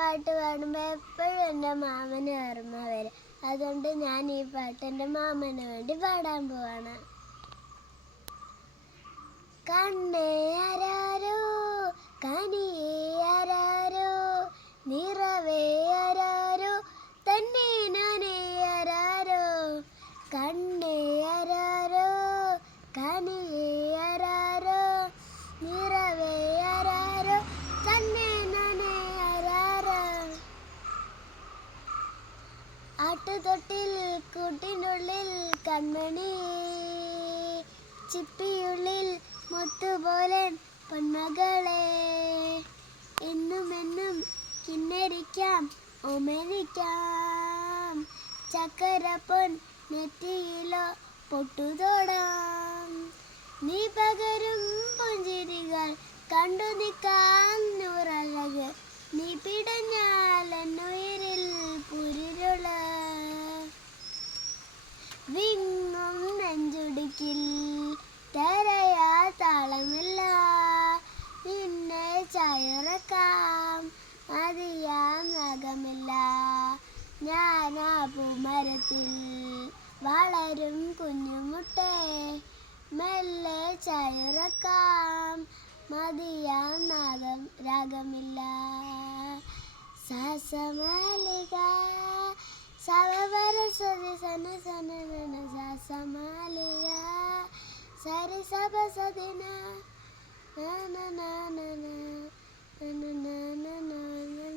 പാട്ട് പാടുമ്പോൾ എപ്പോഴും എൻ്റെ മാമന് ഓർമ്മ വരും. അതുകൊണ്ട് ഞാൻ ഈ പാട്ട് എൻ്റെ മാമന് വേണ്ടി പാടാൻ പോവാണ്. കണ്ണേ ആരാരോ, കനിയേ ആരാരോ, നിറവേ ആരാരോ, തന്നെ നാനേ ആരാരോ. കണ്ണേ ആരാരോ, കനിയേ ആരാരോ, നിറവേ ആരാരോ, തന്നെ നാനേ ആരാരോ. ആട്ടുതൊട്ടിൽ കൂട്ടിനുള്ളിൽ കൺമണി, ചിപ്പിയുള്ളിൽ മുത്തുപോലെ പൊന്മകളെ. എന്നുമെന്നും കിന്നരിക്കാം, ഓമനിക്കാം, ചക്കരപ്പൊൻ നെറ്റിയിലോ പൊട്ടുതൊടാം. നീ പകരും പുഞ്ചിരികൾ കണ്ടു നിൽക്കാൻ നൂറഴക്, നീ പിടഞ്ഞാൽ എന്നുയിരിൽ പുരിരുള. വിങ്ങും നെഞ്ചുടുക്കിൽ തരയാ താളമില്ല, നിന്നെ ചായുറക്കാം മതിയാം നഖമില്ല. ഞാനാ പൂമരത്തിൽ വളരും കുഞ്ഞുമുട്ടേ, മെല്ലെ ചായുറക്കാം മതിയാം രാഗമില്ല. സാസമാലിക സവരസതി സന സന നന, സാസമാലിക സരി സഭ സദിന നന നന നന നന നന.